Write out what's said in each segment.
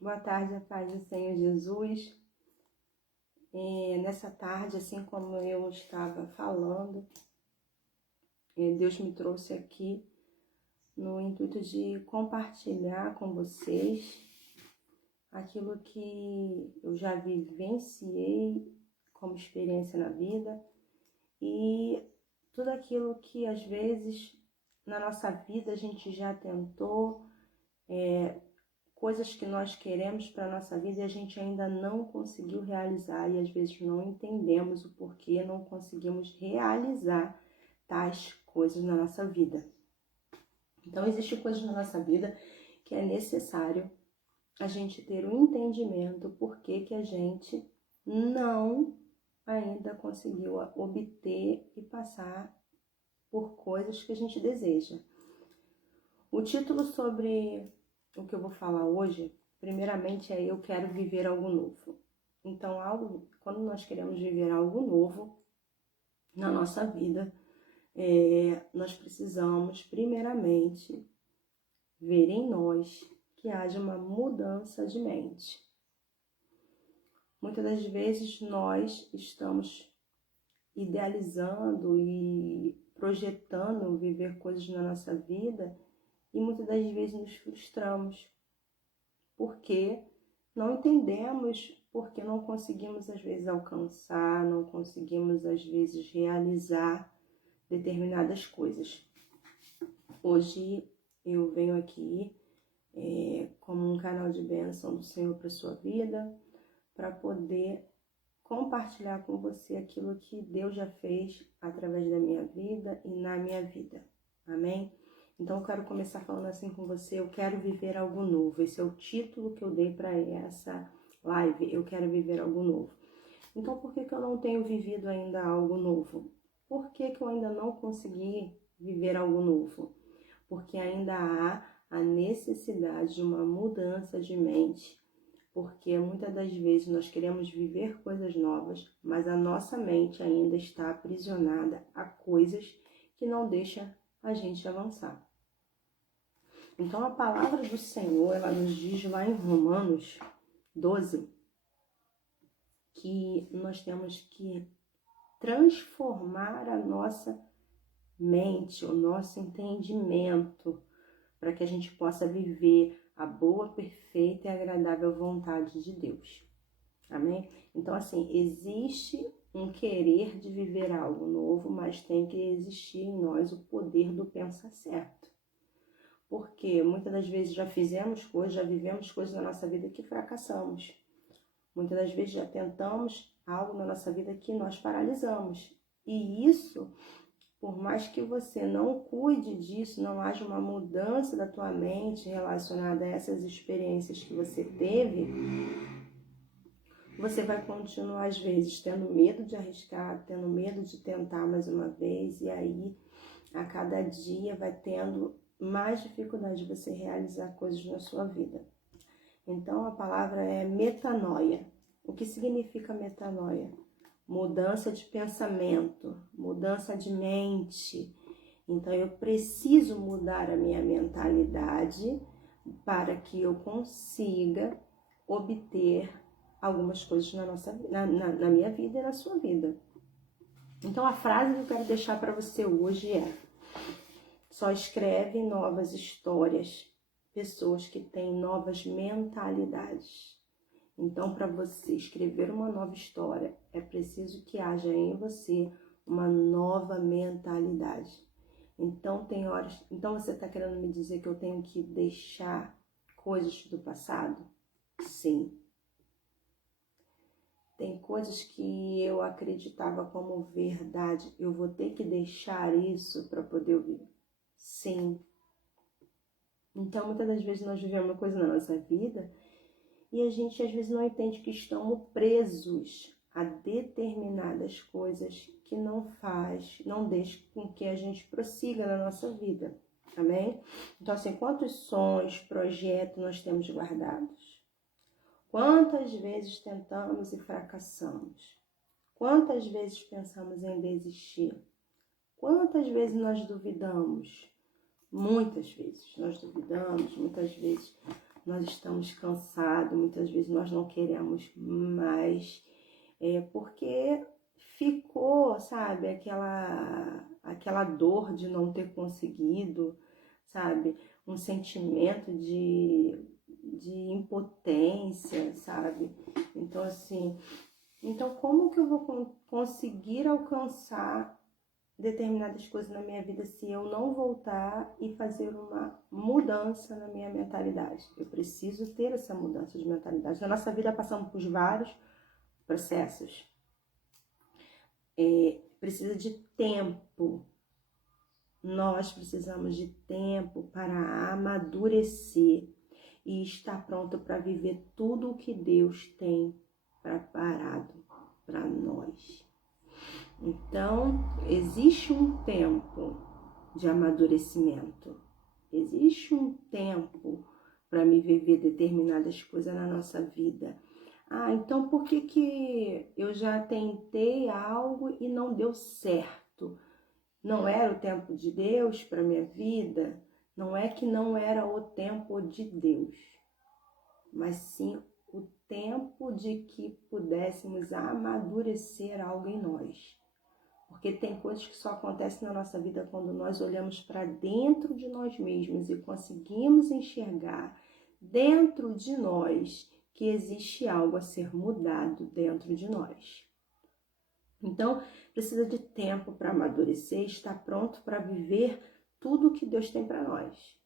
Boa tarde, a paz do Senhor Jesus. Nessa tarde, assim como eu estava falando, Deus me trouxe aqui no intuito de compartilhar com vocês aquilo que eu já vivenciei como experiência na vida e tudo aquilo que às vezes na nossa vida a gente já tentou, coisas que nós queremos para a nossa vida e a gente ainda não conseguiu realizar e às vezes não entendemos o porquê não conseguimos realizar tais coisas na nossa vida. Então, existem coisas na nossa vida que é necessário a gente ter um entendimento porquê que a gente não ainda conseguiu obter e passar por coisas que a gente deseja. O título sobre o que eu vou falar hoje, primeiramente, é Eu Quero Viver Algo Novo. Então, quando nós queremos viver algo novo na nossa vida, nós precisamos, primeiramente, ver em nós que haja uma mudança de mente. Muitas das vezes nós estamos idealizando e projetando viver coisas na nossa vida e muitas das vezes nos frustramos, porque não entendemos, porque não conseguimos às vezes alcançar, não conseguimos às vezes realizar determinadas coisas. Hoje eu venho aqui como um canal de bênção do Senhor para a sua vida, para poder compartilhar com você aquilo que Deus já fez através da minha vida e na minha vida. Amém? Então eu quero começar falando assim com você, eu quero viver algo novo. Esse é o título que eu dei para essa live, eu quero viver algo novo. Então por que eu não tenho vivido ainda algo novo? Por que eu ainda não consegui viver algo novo? Porque ainda há a necessidade de uma mudança de mente. Porque muitas das vezes nós queremos viver coisas novas, mas a nossa mente ainda está aprisionada a coisas que não deixam a gente avançar. Então a palavra do Senhor, ela nos diz lá em Romanos 12, que nós temos que transformar a nossa mente, o nosso entendimento, para que a gente possa viver a boa, perfeita e agradável vontade de Deus. Amém? Então, assim, existe um querer de viver algo novo, mas tem que existir em nós o poder do pensar certo. Porque muitas das vezes já fizemos coisas, já vivemos coisas na nossa vida que fracassamos. Muitas das vezes já tentamos algo na nossa vida que nós paralisamos. E isso, por mais que você não cuide disso, não haja uma mudança da tua mente relacionada a essas experiências que você teve, você vai continuar às vezes tendo medo de arriscar, tendo medo de tentar mais uma vez, e aí a cada dia vai tendo mais dificuldade de você realizar coisas na sua vida. Então a palavra é metanoia. O que significa metanoia? Mudança de pensamento, mudança de mente. Então eu preciso mudar a minha mentalidade para que eu consiga obter algumas coisas na minha vida e na sua vida. Então a frase que eu quero deixar para você hoje é: só escreve novas histórias pessoas que têm novas mentalidades. Então, para você escrever uma nova história, é preciso que haja em você uma nova mentalidade. Então, tem horas... Então, você está querendo me dizer que eu tenho que deixar coisas do passado? Sim. Tem coisas que eu acreditava como verdade. Eu vou ter que deixar isso para poder ouvir? Sim. Então, muitas das vezes nós vivemos uma coisa na nossa vida e a gente às vezes não entende que estamos presos a determinadas coisas que não deixam com que a gente prossiga na nossa vida. Amém? Então, assim, quantos sonhos, projetos nós temos guardados? Quantas vezes tentamos e fracassamos? Quantas vezes pensamos em desistir? Quantas vezes nós duvidamos? Muitas vezes nós duvidamos, muitas vezes nós estamos cansados, muitas vezes nós não queremos mais, porque ficou, sabe, aquela dor de não ter conseguido, sabe, um sentimento de impotência, sabe? Então, assim, como que eu vou conseguir alcançar determinadas coisas na minha vida se eu não voltar e fazer uma mudança na minha mentalidade? Eu preciso ter essa mudança de mentalidade. Na nossa vida passamos por vários processos. Precisa de tempo. Nós precisamos de tempo para amadurecer e estar pronto para viver tudo o que Deus tem preparado para nós. Então, existe um tempo de amadurecimento, existe um tempo para me viver determinadas coisas na nossa vida. Então por que eu já tentei algo e não deu certo? Não era o tempo de Deus para minha vida? Não é que não era o tempo de Deus, mas sim o tempo de que pudéssemos amadurecer algo em nós. Porque tem coisas que só acontecem na nossa vida quando nós olhamos para dentro de nós mesmos e conseguimos enxergar dentro de nós que existe algo a ser mudado dentro de nós. Então, precisa de tempo para amadurecer, estar pronto para viver tudo o que Deus tem para nós.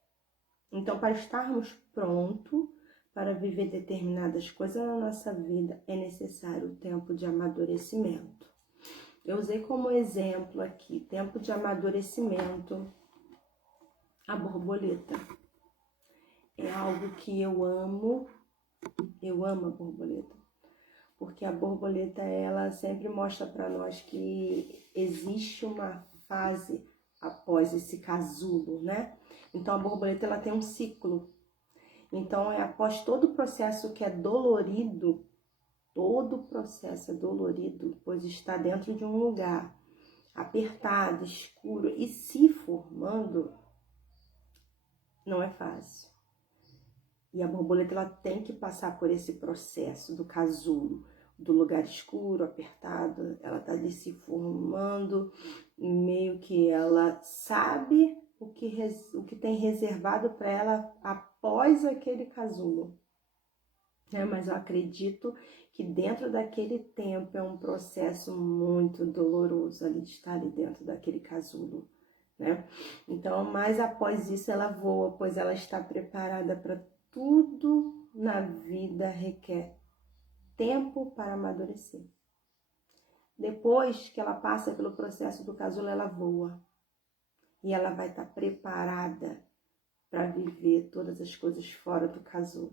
Então, para estarmos prontos para viver determinadas coisas na nossa vida, é necessário o tempo de amadurecimento. Eu usei como exemplo aqui, tempo de amadurecimento, a borboleta. É algo que eu amo a borboleta. Porque a borboleta, ela sempre mostra para nós que existe uma fase após esse casulo, né? Então, a borboleta, ela tem um ciclo. Então, após todo o processo que é dolorido, todo o processo é dolorido, pois está dentro de um lugar apertado, escuro e se formando, não é fácil. E a borboleta, ela tem que passar por esse processo do casulo, do lugar escuro, apertado, ela está ali se formando, e meio que ela sabe o que tem reservado para ela após aquele casulo. Mas eu acredito que dentro daquele tempo é um processo muito doloroso ali de estar ali dentro daquele casulo, né? Então, mas após isso ela voa, pois ela está preparada para tudo na vida requer tempo para amadurecer. Depois que ela passa pelo processo do casulo, ela voa. E ela vai estar preparada para viver todas as coisas fora do casulo.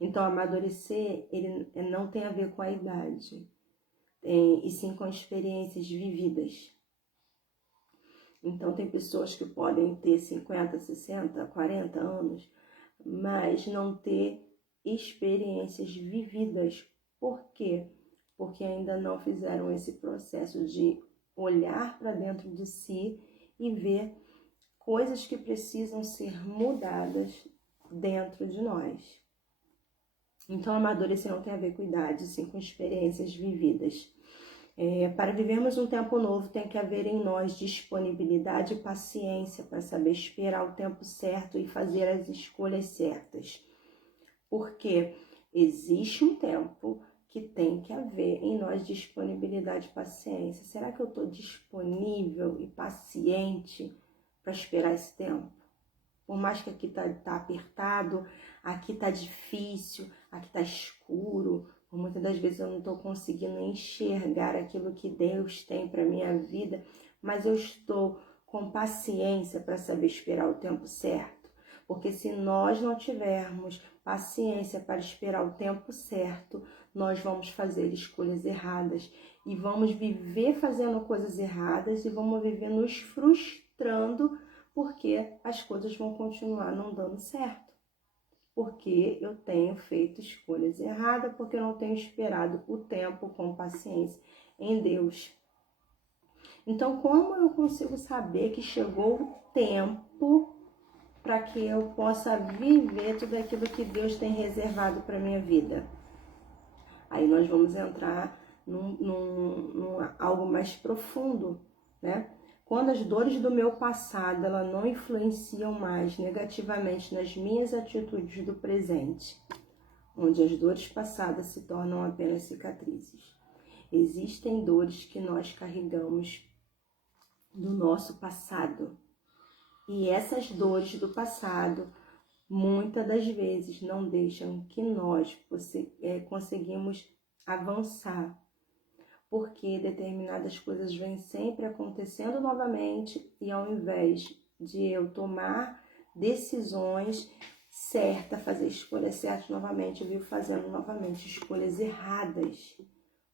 Então, amadurecer, ele não tem a ver com a idade, e sim com experiências vividas. Então, tem pessoas que podem ter 50, 60, 40 anos, mas não ter experiências vividas. Por quê? Porque ainda não fizeram esse processo de olhar para dentro de si e ver coisas que precisam ser mudadas dentro de nós. Então, amadurecer não tem a ver com idade, sim com experiências vividas. Para vivermos um tempo novo, tem que haver em nós disponibilidade e paciência para saber esperar o tempo certo e fazer as escolhas certas. Porque existe um tempo que tem que haver em nós disponibilidade e paciência. Será que eu estou disponível e paciente para esperar esse tempo? Por mais que aqui tá apertado, aqui tá difícil, aqui tá escuro, muitas das vezes eu não estou conseguindo enxergar aquilo que Deus tem para minha vida, mas eu estou com paciência para saber esperar o tempo certo. Porque se nós não tivermos paciência para esperar o tempo certo, nós vamos fazer escolhas erradas e vamos viver fazendo coisas erradas e vamos viver nos frustrando porque as coisas vão continuar não dando certo. Porque eu tenho feito escolhas erradas, porque eu não tenho esperado o tempo com paciência em Deus. Então, como eu consigo saber que chegou o tempo para que eu possa viver tudo aquilo que Deus tem reservado para minha vida. Aí nós vamos entrar num algo mais profundo, né? Quando as dores do meu passado ela não influenciam mais negativamente nas minhas atitudes do presente, onde as dores passadas se tornam apenas cicatrizes. Existem dores que nós carregamos do nosso passado. E essas dores do passado, muitas das vezes, não deixam que nós conseguimos avançar. Porque determinadas coisas vêm sempre acontecendo novamente e ao invés de eu tomar decisões certas, fazer escolhas certas novamente, eu vivo fazendo novamente escolhas erradas.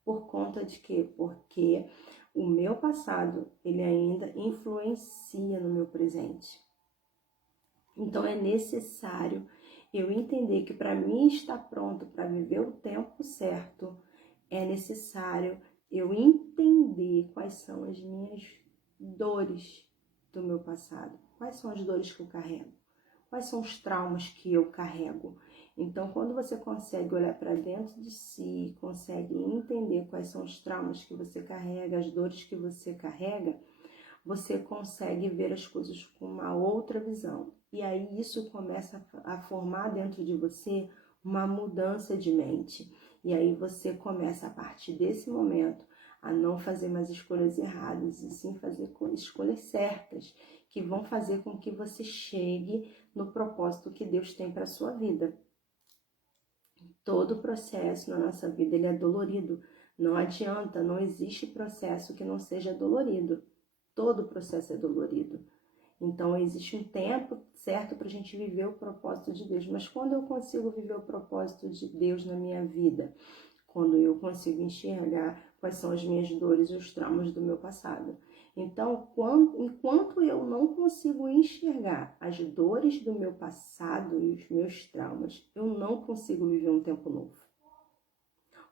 Por conta de quê? Porque o meu passado, ele ainda influencia no meu presente. Então é necessário eu entender que para mim estar pronto para viver o tempo certo, é necessário eu entender quais são as minhas dores do meu passado. Quais são as dores que eu carrego? Quais são os traumas que eu carrego? Então, quando você consegue olhar para dentro de si, consegue entender quais são os traumas que você carrega, as dores que você carrega, você consegue ver as coisas com uma outra visão. E aí isso começa a formar dentro de você uma mudança de mente. E aí você começa, a partir desse momento, a não fazer mais escolhas erradas, e sim fazer escolhas certas, que vão fazer com que você chegue no propósito que Deus tem para a sua vida. Todo processo na nossa vida ele é dolorido. Não adianta, não existe processo que não seja dolorido. Todo processo é dolorido. Então, existe um tempo certo para a gente viver o propósito de Deus. Mas quando eu consigo viver o propósito de Deus na minha vida? Quando eu consigo enxergar quais são as minhas dores e os traumas do meu passado. Então, enquanto eu não consigo enxergar as dores do meu passado e os meus traumas, eu não consigo viver um tempo novo.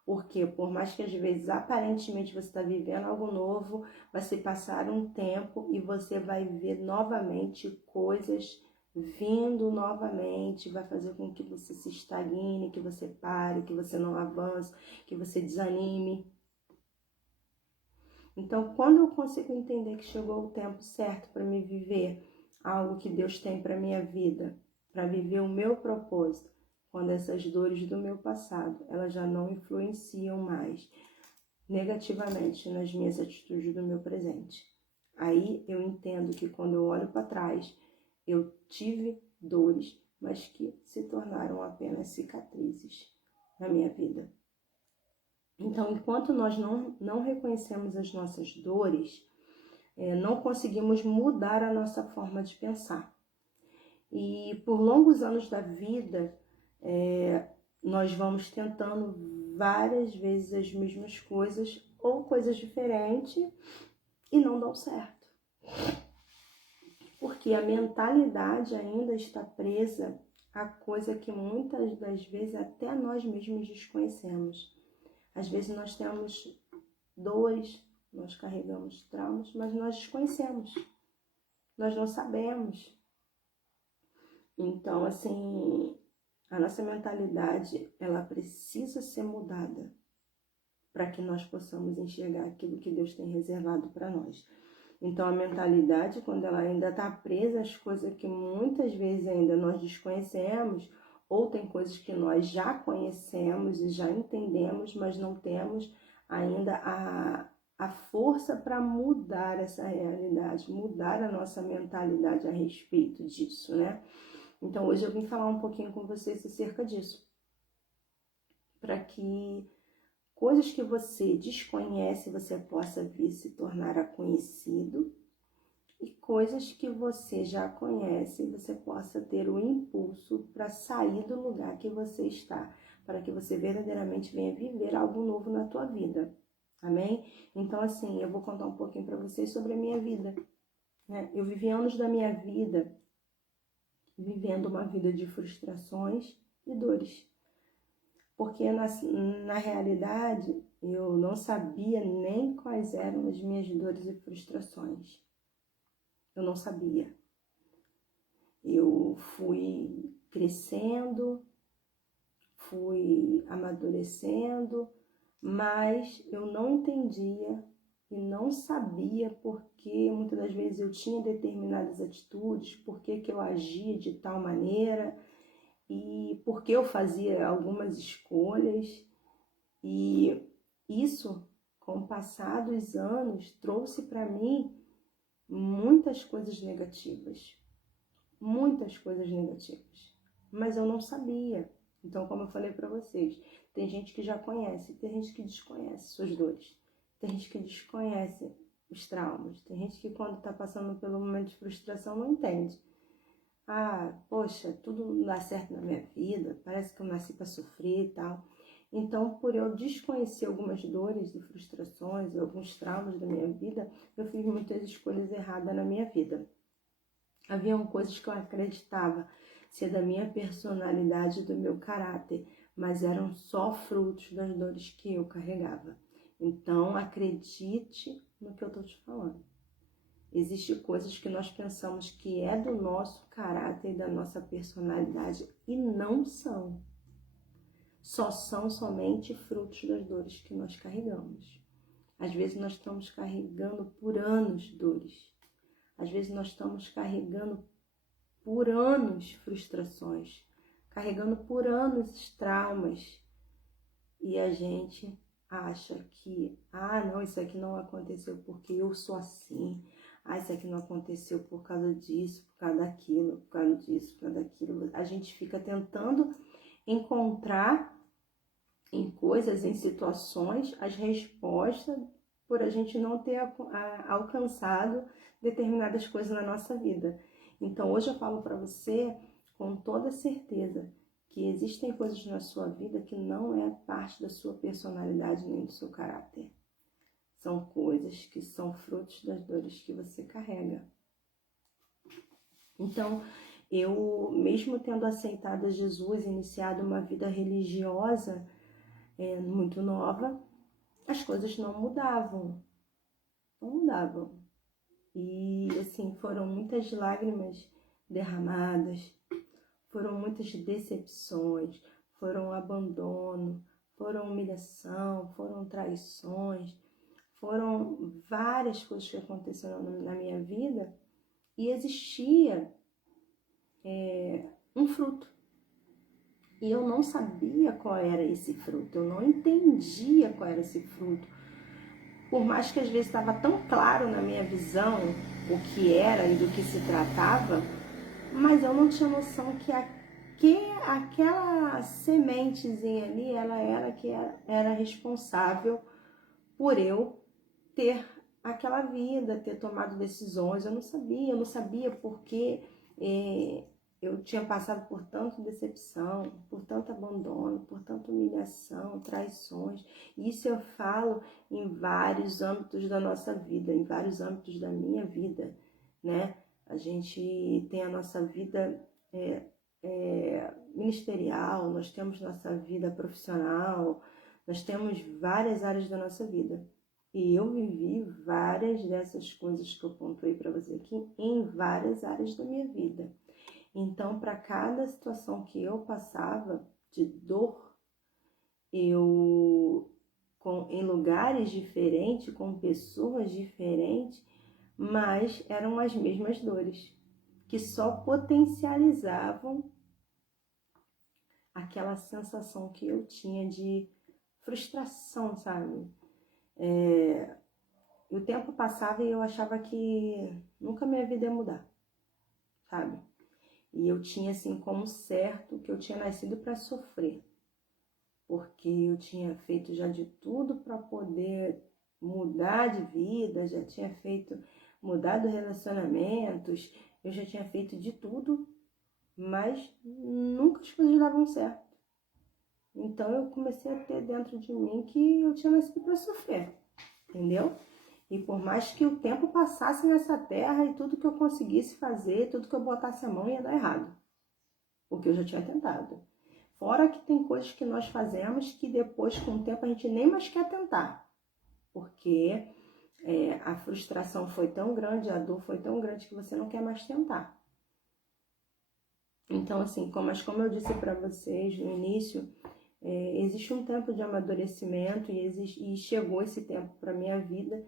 Porque por mais que às vezes aparentemente você está vivendo algo novo, vai se passar um tempo e você vai ver novamente coisas vindo novamente, vai fazer com que você se estagne, que você pare, que você não avance, que você desanime. Então, quando eu consigo entender que chegou o tempo certo para me viver algo que Deus tem para minha vida, para viver o meu propósito, quando essas dores do meu passado, elas já não influenciam mais negativamente nas minhas atitudes do meu presente. Aí eu entendo que quando eu olho para trás, eu tive dores, mas que se tornaram apenas cicatrizes na minha vida. Então, enquanto nós não reconhecemos as nossas dores, não conseguimos mudar a nossa forma de pensar. E por longos anos da vida, nós vamos tentando várias vezes as mesmas coisas ou coisas diferentes e não dão certo. Porque a mentalidade ainda está presa a coisa que muitas das vezes até nós mesmos desconhecemos. Às vezes nós temos dores, nós carregamos traumas, mas nós desconhecemos. Nós não sabemos. Então, assim, a nossa mentalidade, ela precisa ser mudada para que nós possamos enxergar aquilo que Deus tem reservado para nós. Então, a mentalidade, quando ela ainda está presa às coisas que muitas vezes ainda nós desconhecemos, ou tem coisas que nós já conhecemos e já entendemos, mas não temos ainda a força para mudar essa realidade, mudar a nossa mentalidade a respeito disso, né? Então, hoje eu vim falar um pouquinho com vocês acerca disso, para que coisas que você desconhece, você possa vir se tornar conhecido, e coisas que você já conhece, você possa ter o impulso para sair do lugar que você está, para que você verdadeiramente venha viver algo novo na tua vida. Amém? Então, assim, eu vou contar um pouquinho para vocês sobre a minha vida, né? Eu vivi anos da minha vida vivendo uma vida de frustrações e dores. Porque na realidade eu não sabia nem quais eram as minhas dores e frustrações. Eu não sabia. Eu fui crescendo, fui amadurecendo, mas eu não entendia e não sabia porque muitas das vezes eu tinha determinadas atitudes, por que eu agia de tal maneira e por que eu fazia algumas escolhas. E isso, com o passar dos anos, trouxe para mim muitas coisas negativas. Muitas coisas negativas. Mas eu não sabia. Então, como eu falei para vocês, tem gente que já conhece, tem gente que desconhece suas dores. Tem gente que desconhece os traumas. Tem gente que quando está passando pelo momento de frustração não entende. Ah, poxa, tudo não dá certo na minha vida, parece que eu nasci para sofrer e tal. Então, por eu desconhecer algumas dores e frustrações, alguns traumas da minha vida, eu fiz muitas escolhas erradas na minha vida. Haviam coisas que eu acreditava ser da minha personalidade e do meu caráter, mas eram só frutos das dores que eu carregava. Então, acredite no que eu estou te falando. Existem coisas que nós pensamos que é do nosso caráter e da nossa personalidade e não são. Só são somente frutos das dores que nós carregamos. Às vezes nós estamos carregando por anos dores. Às vezes nós estamos carregando por anos frustrações, carregando por anos traumas. E a gente acha que, não, isso aqui não aconteceu porque eu sou assim. Isso aqui não aconteceu por causa disso, por causa daquilo, por causa disso, por causa daquilo. A gente fica tentando encontrar em coisas, em situações, as respostas por a gente não ter alcançado determinadas coisas na nossa vida. Então, hoje eu falo para você com toda certeza que existem coisas na sua vida que não é parte da sua personalidade nem do seu caráter. São coisas que são frutos das dores que você carrega. Então, eu, mesmo tendo aceitado Jesus, iniciado uma vida religiosa muito nova, as coisas não mudavam. Não mudavam. E, assim, foram muitas lágrimas derramadas, foram muitas decepções, foram abandono, foram humilhação, foram traições, foram várias coisas que aconteceram na minha vida e existia um fruto. E eu não sabia qual era esse fruto, eu não entendia qual era esse fruto. Por mais que às vezes estava tão claro na minha visão o que era e do que se tratava, mas eu não tinha noção que aquela sementezinha ali, ela era responsável por eu ter aquela vida, ter tomado decisões. Eu não sabia porque eu tinha passado por tanta decepção, por tanto abandono, por tanta humilhação, traições. Isso eu falo em vários âmbitos da nossa vida, em vários âmbitos da minha vida, né? A gente tem a nossa vida ministerial, nós temos nossa vida profissional, nós temos várias áreas da nossa vida. E eu vivi várias dessas coisas que eu pontuei para você aqui em várias áreas da minha vida. Então, para cada situação que eu passava de dor, em lugares diferentes, com pessoas diferentes, mas eram as mesmas dores, que só potencializavam aquela sensação que eu tinha de frustração, sabe? O tempo passava e eu achava que nunca minha vida ia mudar, sabe? E eu tinha assim como certo que eu tinha nascido para sofrer, porque eu tinha feito já de tudo para poder mudar de vida, já tinha mudado relacionamentos, eu já tinha feito de tudo, mas nunca as coisas davam certo. Então eu comecei a ter dentro de mim que eu tinha nascido para sofrer, entendeu? E por mais que o tempo passasse nessa terra e tudo que eu conseguisse fazer, tudo que eu botasse a mão ia dar errado. Porque eu já tinha tentado. Fora que tem coisas que nós fazemos que depois, com o tempo, a gente nem mais quer tentar. Porque a frustração foi tão grande, a dor foi tão grande que você não quer mais tentar. Então, assim, como eu disse para vocês no início, existe um tempo de amadurecimento e chegou esse tempo para minha vida.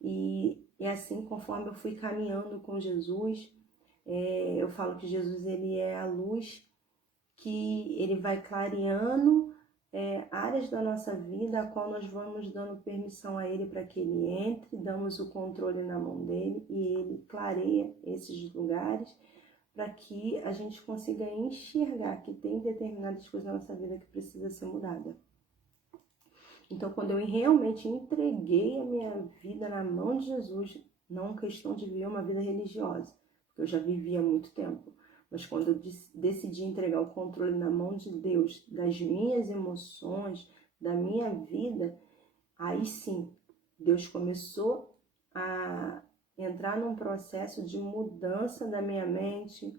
E assim, conforme eu fui caminhando com Jesus, eu falo que Jesus ele é a luz que ele vai clareando áreas da nossa vida, a qual nós vamos dando permissão a ele para que ele entre, damos o controle na mão dele e ele clareia esses lugares para que a gente consiga enxergar que tem determinadas coisas na nossa vida que precisa ser mudada. Então, quando eu realmente entreguei a minha vida na mão de Jesus, não questão de viver uma vida religiosa, porque eu já vivia há muito tempo, mas quando eu decidi entregar o controle na mão de Deus, das minhas emoções, da minha vida, aí sim, Deus começou a entrar num processo de mudança da minha mente,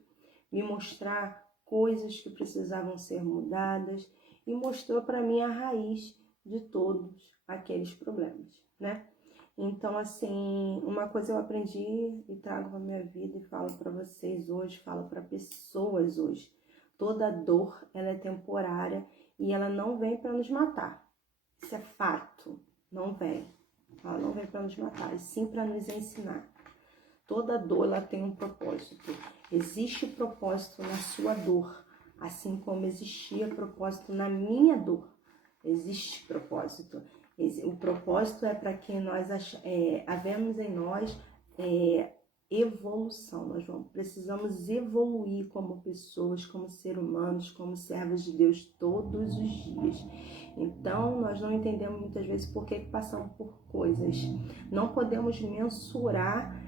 me mostrar coisas que precisavam ser mudadas e mostrou para mim a raiz de todos aqueles problemas, né? Então, assim, uma coisa eu aprendi e trago para minha vida e falo para vocês hoje, falo para pessoas hoje. Toda dor, ela é temporária e ela não vem para nos matar. Isso é fato, não vem. Ela não vem para nos matar, e sim para nos ensinar. Toda dor, ela tem um propósito. Existe propósito na sua dor, assim como existia propósito na minha dor. Existe propósito. O propósito é para que nós havemos em nós evolução. Nós precisamos evoluir como pessoas, como seres humanos, como servos de Deus todos os dias. Então, nós não entendemos muitas vezes por que passamos por coisas. Não podemos mensurar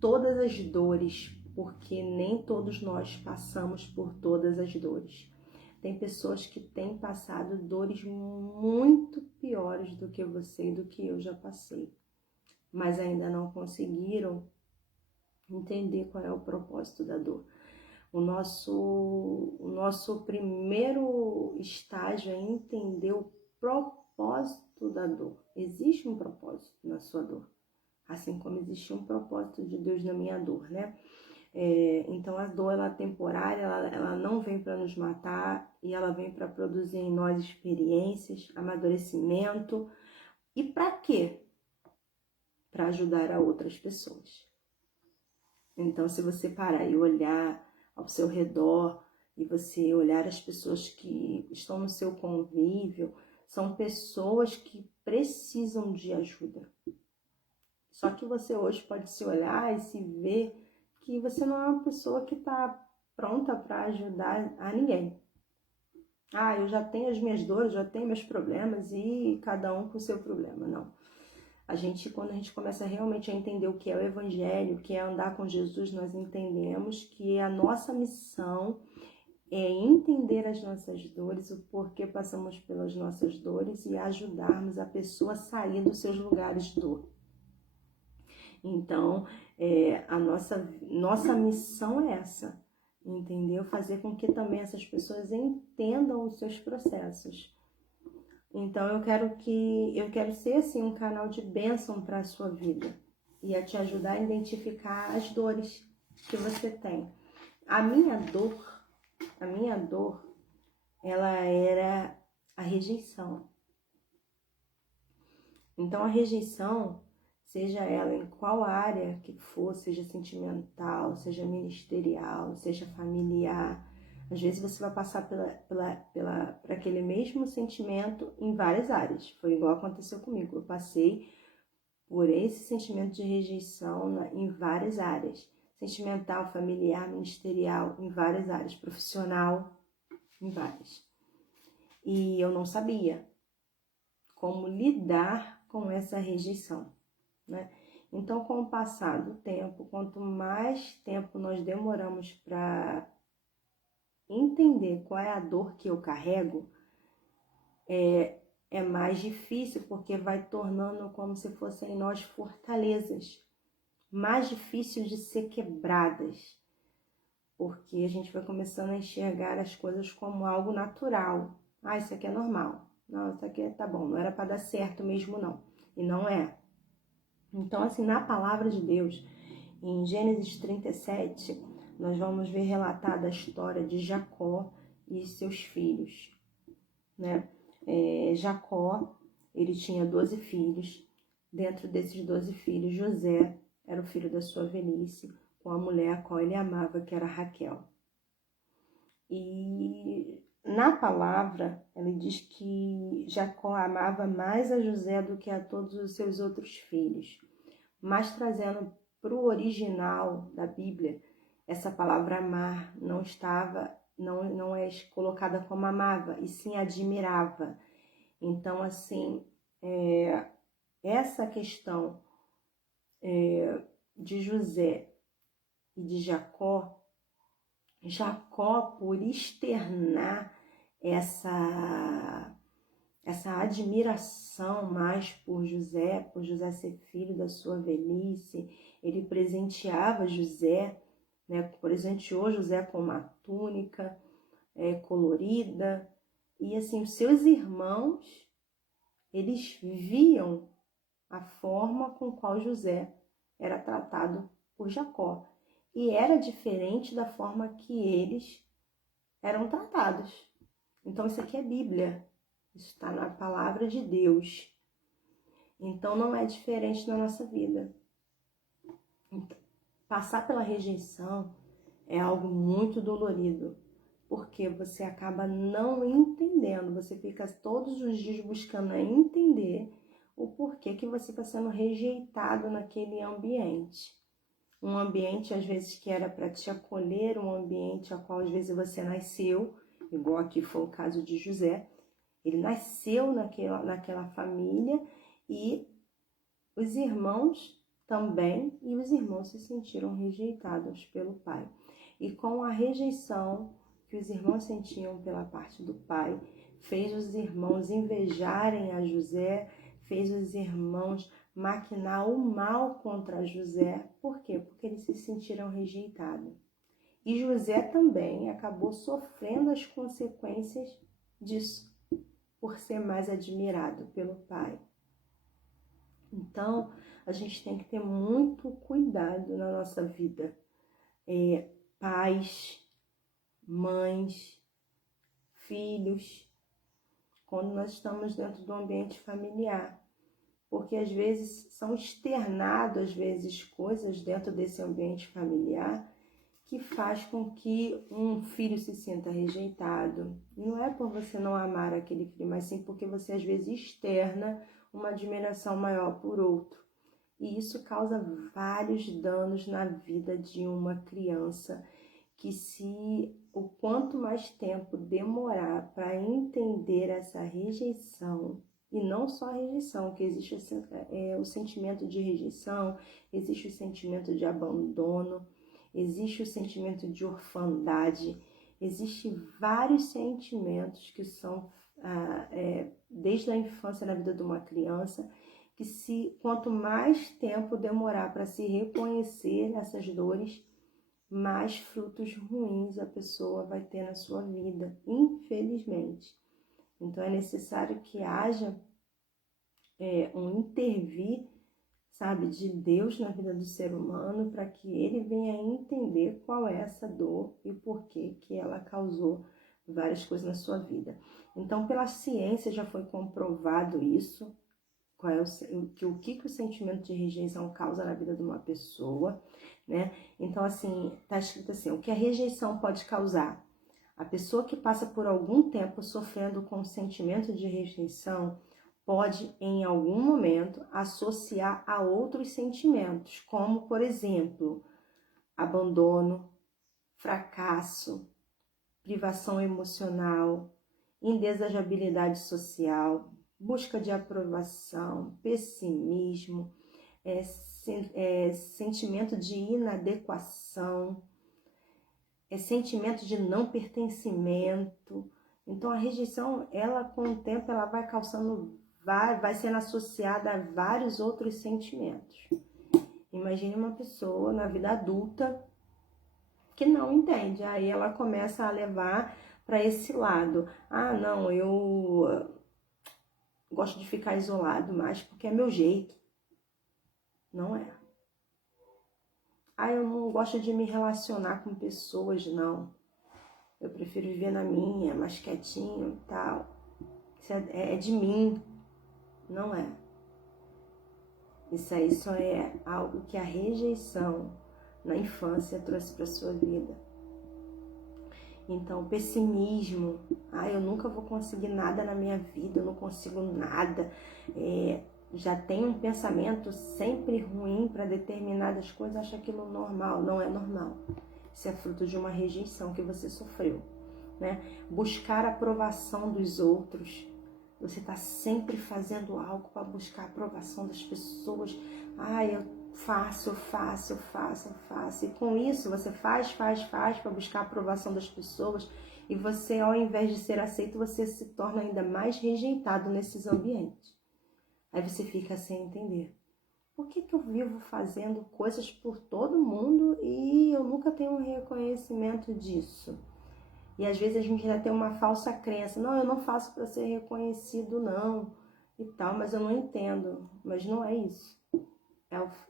todas as dores, porque nem todos nós passamos por todas as dores. Tem pessoas que têm passado dores muito piores do que você e do que eu já passei, mas ainda não conseguiram entender qual é o propósito da dor. O nosso primeiro estágio é entender o propósito da dor. Existe um propósito na sua dor, assim como existe um propósito de Deus na minha dor, né? Então a dor ela é temporária, ela não vem para nos matar e ela vem para produzir em nós experiências, amadurecimento. E para quê? Para ajudar a outras pessoas. Então, se você parar e olhar ao seu redor e você olhar as pessoas que estão no seu convívio, são pessoas que precisam de ajuda. Só que você hoje pode se olhar e se ver que você não é uma pessoa que está pronta para ajudar a ninguém. Eu já tenho as minhas dores, já tenho meus problemas e cada um com o seu problema. Não. Quando a gente começa realmente a entender o que é o Evangelho, o que é andar com Jesus, nós entendemos que a nossa missão é entender as nossas dores, o porquê passamos pelas nossas dores e ajudarmos a pessoa a sair dos seus lugares de dor. Então, a nossa missão é essa, entendeu? Fazer com que também essas pessoas entendam os seus processos. Então, eu quero ser assim um canal de bênção para a sua vida e a te ajudar a identificar as dores que você tem. A minha dor, ela era a rejeição. Então, a rejeição, seja ela em qual área que for, seja sentimental, seja ministerial, seja familiar, às vezes você vai passar por aquele mesmo sentimento em várias áreas. Foi igual aconteceu comigo. Eu passei por esse sentimento de rejeição em várias áreas. Sentimental, familiar, ministerial, em várias áreas. Profissional, em várias. E eu não sabia como lidar com essa rejeição, né? Então, com o passar do tempo, quanto mais tempo nós demoramos para entender qual é a dor que eu carrego, é mais difícil, porque vai tornando como se fossem em nós fortalezas, mais difíceis de ser quebradas, porque a gente vai começando a enxergar as coisas como algo natural. Isso aqui é normal. Não, isso aqui tá bom, não era para dar certo mesmo não. E não é. Então, assim, na palavra de Deus, em Gênesis 37, nós vamos ver relatada a história de Jacó e seus filhos, né? Jacó, ele tinha 12 filhos. Dentro desses 12 filhos, José era o filho da sua velhice, com a mulher a qual ele amava, que era Raquel. E na palavra, ele diz que Jacó amava mais a José do que a todos os seus outros filhos. Mas trazendo para o original da Bíblia, essa palavra amar não é colocada como amava, e sim admirava. Então, assim, essa questão de José e de Jacó, por externar essa admiração mais por José ser filho da sua velhice, ele presenteava José, né, presenteou José com uma túnica colorida, e assim, os seus irmãos, eles viam a forma com qual José era tratado por Jacó, e era diferente da forma que eles eram tratados. Então isso aqui é Bíblia, isso está na palavra de Deus. Então não é diferente na nossa vida. Então, passar pela rejeição é algo muito dolorido, porque você acaba não entendendo, você fica todos os dias buscando entender o porquê que você está sendo rejeitado naquele ambiente. Um ambiente, às vezes, que era para te acolher, um ambiente ao qual, às vezes, você nasceu, igual aqui foi o caso de José. Ele nasceu naquela família e os irmãos também, e os irmãos se sentiram rejeitados pelo pai. E com a rejeição que os irmãos sentiam pela parte do pai, fez os irmãos invejarem a José, fez os irmãos maquinar o mal contra José. Por quê? Porque eles se sentiram rejeitados. E José também acabou sofrendo as consequências disso, por ser mais admirado pelo pai. Então, a gente tem que ter muito cuidado na nossa vida. Pais, mães, filhos, quando nós estamos dentro do ambiente familiar. Porque às vezes são externadas, às vezes, coisas dentro desse ambiente familiar que faz com que um filho se sinta rejeitado. E não é por você não amar aquele filho, mas sim porque você às vezes externa uma admiração maior por outro. E isso causa vários danos na vida de uma criança, que se o quanto mais tempo demorar para entender essa rejeição, e não só a rejeição, que existe o sentimento de rejeição, existe o sentimento de abandono, existe o sentimento de orfandade, existem vários sentimentos que são desde a infância na vida de uma criança, que quanto mais tempo demorar para se reconhecer essas dores, mais frutos ruins a pessoa vai ter na sua vida, infelizmente. Então é necessário que haja um intervir, sabe, de Deus na vida do ser humano, para que ele venha entender qual é essa dor e por que ela causou várias coisas na sua vida. Então, pela ciência já foi comprovado isso, o que o sentimento de rejeição causa na vida de uma pessoa, né? Então, assim, tá escrito assim, o que a rejeição pode causar? A pessoa que passa por algum tempo sofrendo com o sentimento de rejeição pode, em algum momento, associar a outros sentimentos, como, por exemplo, abandono, fracasso, privação emocional, indesejabilidade social, busca de aprovação, pessimismo, sentimento de inadequação, sentimento de não pertencimento. Então, a rejeição, ela com o tempo, ela vai sendo associada a vários outros sentimentos. Imagine uma pessoa na vida adulta que não entende, aí ela começa a levar para esse lado. Ah, não, eu gosto de ficar isolado mais porque é meu jeito. Não é. eu não gosto de me relacionar com pessoas, não. Eu prefiro viver na minha, mais quietinho e tal. Isso é de mim, não é. Isso aí só é algo que a rejeição na infância trouxe para sua vida. Então, pessimismo, eu nunca vou conseguir nada na minha vida, eu não consigo nada. Já tem um pensamento sempre ruim para determinadas coisas, acha aquilo normal. Não é normal. Isso é fruto de uma rejeição que você sofreu, né? Buscar a aprovação dos outros. Você está sempre fazendo algo para buscar a aprovação das pessoas. Eu faço. E com isso você faz para buscar a aprovação das pessoas. E você, ao invés de ser aceito, você se torna ainda mais rejeitado nesses ambientes. Aí você fica sem entender. Por que eu vivo fazendo coisas por todo mundo e eu nunca tenho um reconhecimento disso? E às vezes a gente ainda tem uma falsa crença. Não, eu não faço para ser reconhecido, não. E tal, mas eu não entendo. Mas não é isso.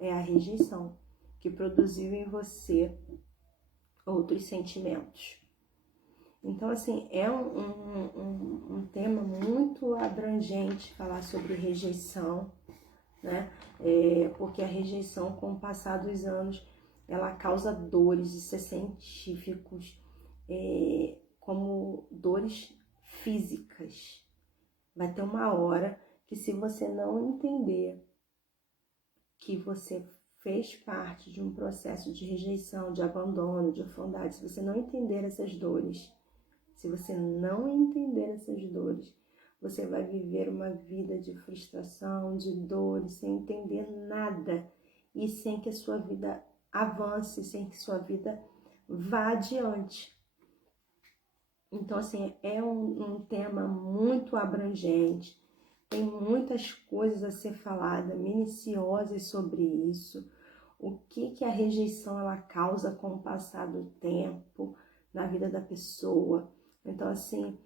É a rejeição que produziu em você outros sentimentos. Então, assim, é um tema muito abrangente falar sobre rejeição, né? Porque a rejeição, com o passar dos anos, ela causa dores, isso é científico, como dores físicas. Vai ter uma hora que, se você não entender que você fez parte de um processo de rejeição, de abandono, de orfandade, se você não entender essas dores, você vai viver uma vida de frustração, de dores, sem entender nada e sem que a sua vida avance, sem que sua vida vá adiante. Então, assim, é um tema muito abrangente, tem muitas coisas a ser faladas, minuciosas sobre isso, o que a rejeição ela causa com o passar do tempo na vida da pessoa. Então, assim,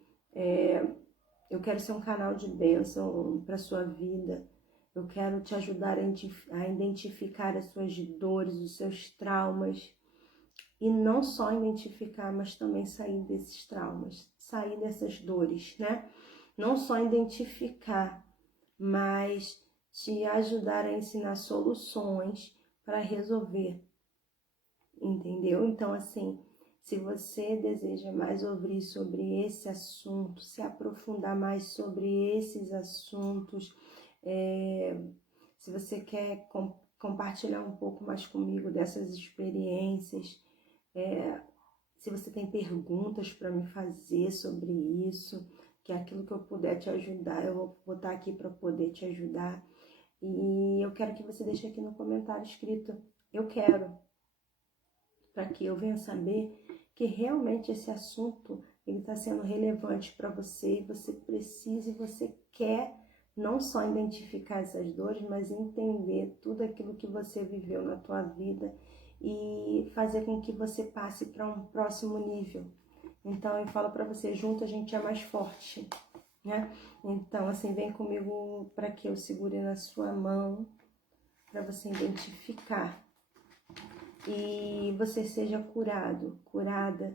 eu quero ser um canal de bênção para a sua vida. Eu quero te ajudar a identificar as suas dores, os seus traumas. E não só identificar, mas também sair desses traumas, sair dessas dores, né? Não só identificar, mas te ajudar a ensinar soluções para resolver. Entendeu? Então, assim, se você deseja mais ouvir sobre esse assunto, se aprofundar mais sobre esses assuntos, se você quer compartilhar um pouco mais comigo dessas experiências, se você tem perguntas para me fazer sobre isso, que é aquilo que eu puder te ajudar, eu vou botar aqui para poder te ajudar. E eu quero que você deixe aqui no comentário escrito, eu quero, para que eu venha saber que realmente esse assunto está sendo relevante para você e você precisa e você quer não só identificar essas dores, mas entender tudo aquilo que você viveu na tua vida e fazer com que você passe para um próximo nível. Então eu falo para você, junto a gente é mais forte, né? Então, assim, vem comigo para que eu segure na sua mão, para você identificar e você seja curado, curada,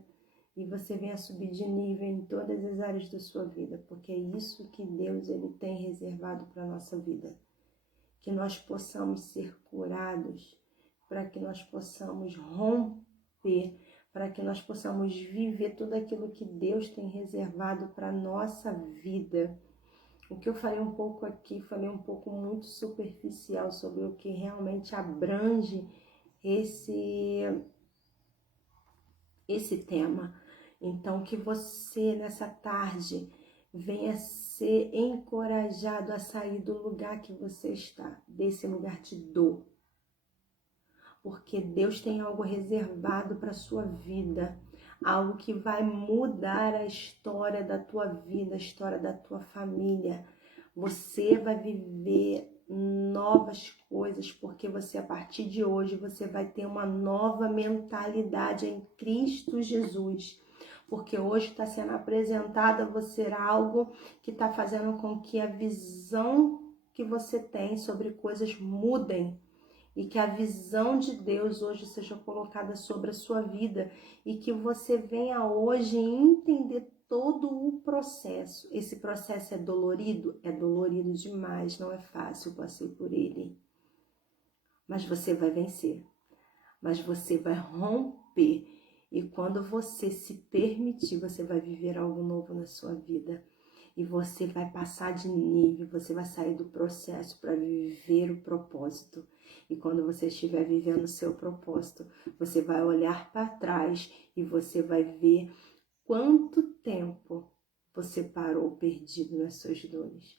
e você venha subir de nível em todas as áreas da sua vida, porque é isso que Deus ele tem reservado para a nossa vida. Que nós possamos ser curados, para que nós possamos romper, para que nós possamos viver tudo aquilo que Deus tem reservado para a nossa vida. O que eu falei um pouco aqui, falei um pouco muito superficial sobre o que realmente abrange esse tema. Então, que você nessa tarde venha ser encorajado a sair do lugar que você está, desse lugar de dor. Porque Deus tem algo reservado para a sua vida, algo que vai mudar a história da tua vida, a história da tua família. Você vai viver novas coisas, porque você, a partir de hoje, você vai ter uma nova mentalidade em Cristo Jesus. Porque hoje está sendo apresentado a você algo que está fazendo com que a visão que você tem sobre coisas mudem. e que a visão de Deus hoje seja colocada sobre a sua vida e que você venha hoje entender todo o processo. Esse processo é dolorido? É dolorido demais, não é fácil, eu passei por ele. Mas você vai vencer, mas você vai romper. E quando você se permitir, você vai viver algo novo na sua vida. E você vai passar de nível, você vai sair do processo para viver o propósito. E quando você estiver vivendo o seu propósito, você vai olhar para trás e você vai ver quanto tempo você parou perdido nas suas dores.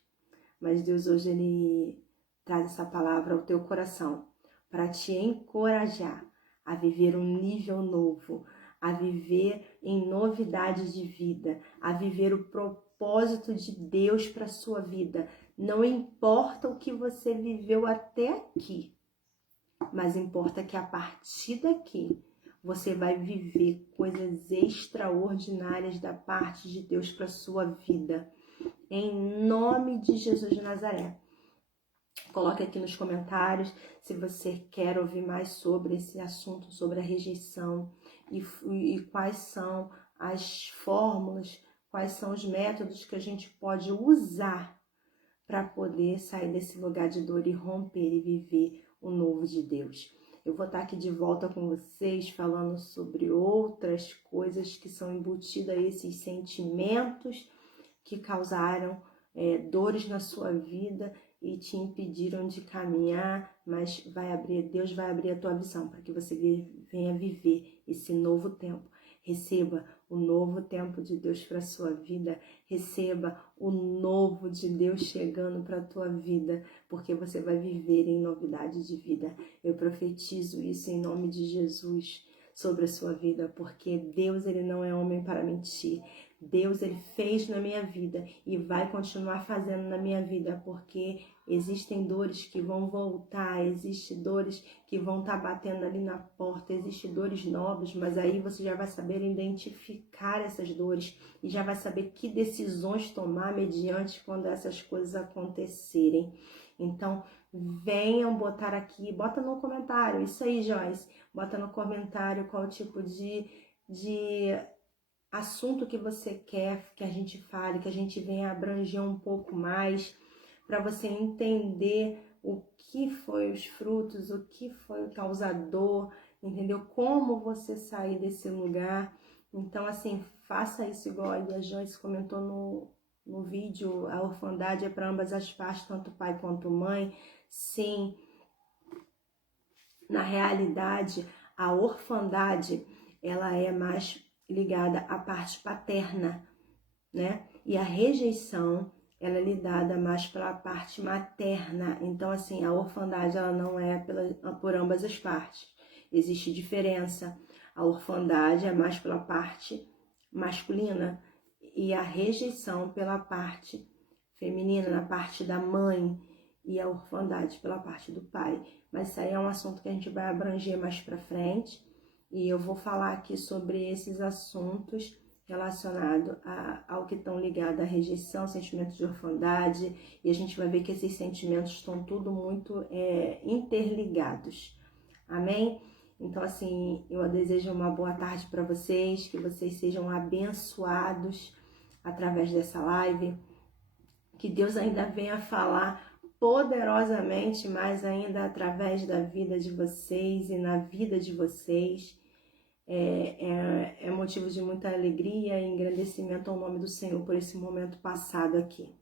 Mas Deus hoje, Ele traz essa palavra ao teu coração para te encorajar a viver um nível novo, a viver em novidade de vida, a viver o propósito de Deus para a sua vida. Não importa o que você viveu até aqui, mas importa que a partir daqui você vai viver coisas extraordinárias da parte de Deus para a sua vida. Em nome de Jesus de Nazaré. Coloque aqui nos comentários se você quer ouvir mais sobre esse assunto, sobre a rejeição e quais são as fórmulas, quais são os métodos que a gente pode usar para poder sair desse lugar de dor e romper e viver o novo de Deus. Eu vou estar aqui de volta com vocês falando sobre outras coisas que são embutidas a esses sentimentos que causaram dores na sua vida e te impediram de caminhar, mas Deus vai abrir a tua visão para que você venha viver esse novo tempo. Receba o novo tempo de Deus para a sua vida, receba o novo de Deus chegando para a tua vida, porque você vai viver em novidade de vida. Eu profetizo isso em nome de Jesus sobre a sua vida, porque Deus, Ele não é homem para mentir. Deus, Ele fez na minha vida e vai continuar fazendo na minha vida, porque existem dores que vão voltar, existem dores que vão estar batendo ali na porta, existem dores novas, mas aí você já vai saber identificar essas dores e já vai saber que decisões tomar mediante quando essas coisas acontecerem. Então, venham botar aqui, bota no comentário, isso aí, Joyce, bota no comentário qual tipo de assunto que você quer que a gente fale, que a gente venha abranger um pouco mais, para você entender o que foi os frutos, o que foi o causador, entendeu? Como você sair desse lugar. Então, assim, faça isso igual a Joyce comentou no vídeo, a orfandade é para ambas as partes, tanto pai quanto mãe. Sim, na realidade, a orfandade, ela é mais ligada à parte paterna, né? E a rejeição, ela é lidada mais pela parte materna. Então, assim, a orfandade, ela não é por ambas as partes. Existe diferença. A orfandade é mais pela parte masculina e a rejeição pela parte feminina, na parte da mãe, e a orfandade pela parte do pai. Mas isso aí é um assunto que a gente vai abranger mais pra frente. E eu vou falar aqui sobre esses assuntos relacionado ao que estão ligados à rejeição, sentimentos de orfandade, e a gente vai ver que esses sentimentos estão tudo muito interligados. Amém? Então, assim, eu desejo uma boa tarde para vocês, que vocês sejam abençoados através dessa live, que Deus ainda venha falar poderosamente mais ainda através da vida de vocês e na vida de vocês. É motivo de muita alegria e engrandecimento ao nome do Senhor por esse momento passado aqui.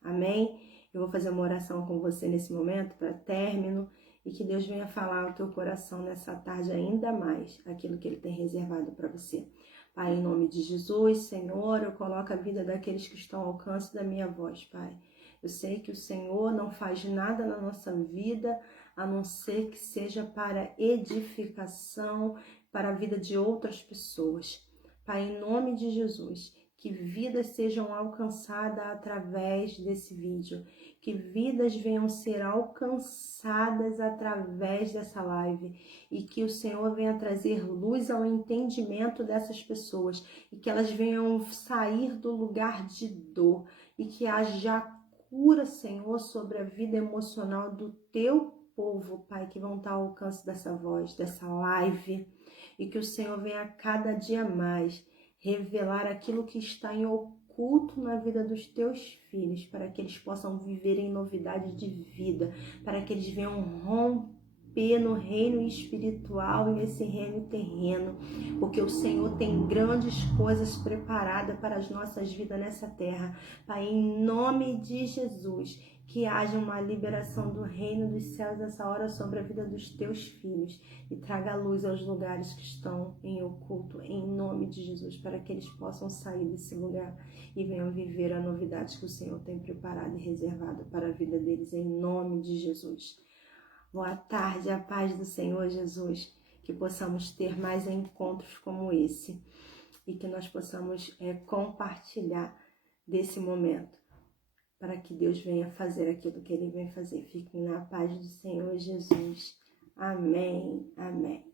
Amém? Eu vou fazer uma oração com você nesse momento para término e que Deus venha falar ao teu coração nessa tarde ainda mais aquilo que Ele tem reservado para você. Pai, em nome de Jesus, Senhor, eu coloco a vida daqueles que estão ao alcance da minha voz, Pai. Eu sei que o Senhor não faz nada na nossa vida, a não ser que seja para edificação, para a vida de outras pessoas. Pai, em nome de Jesus, que vidas sejam alcançadas através desse vídeo, que vidas venham ser alcançadas através dessa live e que o Senhor venha trazer luz ao entendimento dessas pessoas e que elas venham sair do lugar de dor e que haja cura, Senhor, sobre a vida emocional do teu povo, Pai, que vão estar ao alcance dessa voz, dessa live, e que o Senhor venha a cada dia mais revelar aquilo que está em oculto na vida dos teus filhos, para que eles possam viver em novidade de vida, para que eles venham romper no reino espiritual e nesse reino terreno, porque o Senhor tem grandes coisas preparadas para as nossas vidas nessa terra. Pai, em nome de Jesus, que haja uma liberação do reino dos céus nessa hora sobre a vida dos teus filhos e traga luz aos lugares que estão em oculto, em nome de Jesus, para que eles possam sair desse lugar e venham viver a novidade que o Senhor tem preparado e reservado para a vida deles, em nome de Jesus. Boa tarde, a paz do Senhor Jesus, que possamos ter mais encontros como esse e que nós possamos compartilhar desse momento, para que Deus venha fazer aquilo que Ele vem fazer. Fiquem na paz do Senhor Jesus. Amém, amém.